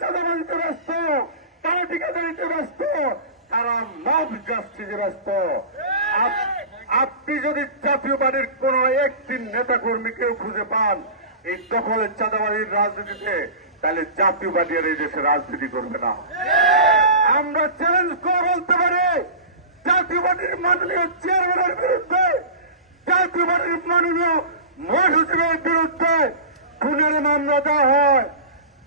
চাঁদাবাজিতে ব্যস্ত, তারা ঠিকাদারিতে ব্যস্ত, তারা মব জাস্টিসে ব্যস্ত। আপনি যদি জাতীয় পার্টির কোন একটি নেতা কর্মীকেও খুঁজে পান, এই দখলের চাঁদাবাজির রাজনীতিতে, তাহলে জাতীয় পার্টি আর এই দেশে রাজনীতি করবে না। আমরা চ্যালেঞ্জ করে বলতে পারি, জাতীয় পার্টির মাননীয় চেয়ারম্যানের বিরুদ্ধে, জাতীয় পার্টির মাননীয় মহাসচিবের বিরুদ্ধে খুনের মামলা দেওয়া হয়।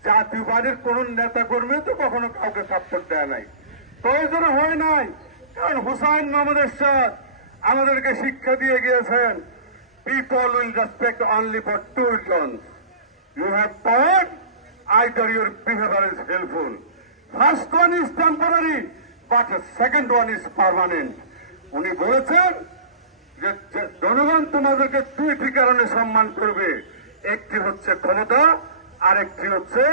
জাতীয় পার্টির কোন নেতা কর্মী তো কখনো কাউকে সাপোর্ট দেয় নাই প্রয়োজন হয় নাই কারণ হুসাইন মোহাম্মদ এরশাদ আমাদেরকে শিক্ষা দিয়ে গিয়েছেন people will respect only for two reasons have power, either your behavior is helpful. First one is temporary, but the second one is permanent. উনি বলেছেন যে জনগণ তোমাদেরকে দুইটি কারণে সম্মান করবে একটি হচ্ছে ক্ষমতা আর একটি হচ্ছে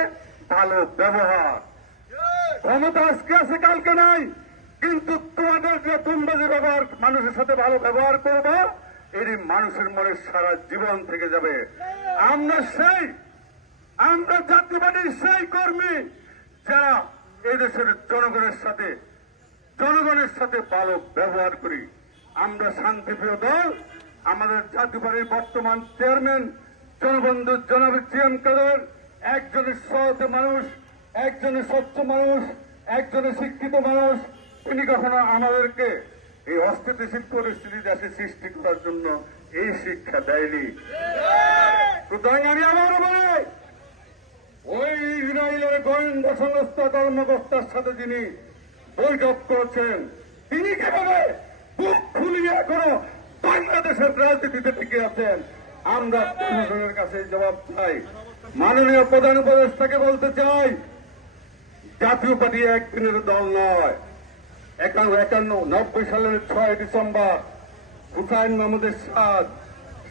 ভালো ব্যবহার। ক্ষমতা আজকে আছে, কালকে নাই। কিন্তু তোমাদের যে তোমরা যে ব্যবহার, মানুষের সাথে ভালো ব্যবহার করব এটি মানুষের মনে সারা জীবন থেকে যাবে। আমরা সেই, আমরা জাতীয়বাদীর সেই কর্মী যারা এদেশের জনগণের সাথে জনগণের সাথে ভালো ব্যবহার করি। আমরা শান্তিপ্রিয় দল, আমাদের জাতীয় বর্তমান চেয়ারম্যান জনবন্ধু জনাব জি এম কাদের একজনের সহজ মানুষ, একজনের স্বচ্ছ মানুষ, একজনের শিক্ষিত মানুষ, তিনি কখনো আমাদেরকে এই অস্থিতিশীল পরিস্থিতি দেশে সৃষ্টি করার জন্য এই শিক্ষা দেয়নি। সুতরাং আমি আবার বলি, ওই ইসরায়েলের গোয়েন্দা সংস্থা কর্মকর্তার সাথে যিনি বৈঠক করেছেন, তিনি কীভাবে বুক খুলিয়ে এখনও বাংলাদেশের রাজনীতিতে টিকে আছেন? আমরা কাছে জবাব চাই। মাননীয় প্রধান উপদেষ্টাকে বলতে চাই, জাতীয় পার্টি একদিনের দল নয়। একান্ন একান্ন, নব্বই সালের ছয় ডিসেম্বর, হুসাইন মাহমুদের সাদ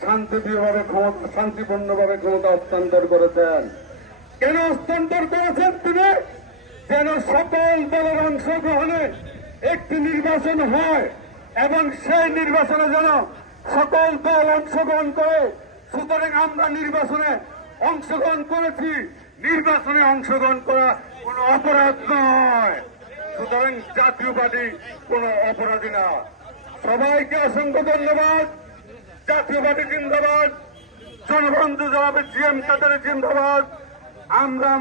শান্তিপ্রিয়ভাবে ক্ষমতা শান্তিপূর্ণভাবে ক্ষমতা হস্তান্তর করেছেন। কেন হস্তান্তর করেছেন তিনি? যেন সকল দলের অংশগ্রহণে একটি নির্বাচন হয় এবং সেই নির্বাচনে যেন সকল দল অংশগ্রহণ করে। সুতরাং আমরা নির্বাচনে অংশগ্রহণ করেছি। নির্বাচনে অংশগ্রহণ করা কোন অপরাধ নয়। সুতরাং জাতীয় পার্টি কোনো অপরাধী না। সবাইকে অসংখ্য ধন্যবাদ। জাতীয় পার্টি জিন্দাবাদ। জনবন্ধু জনাবের জিএম কাতারে জিন্দাবাদ। আমরা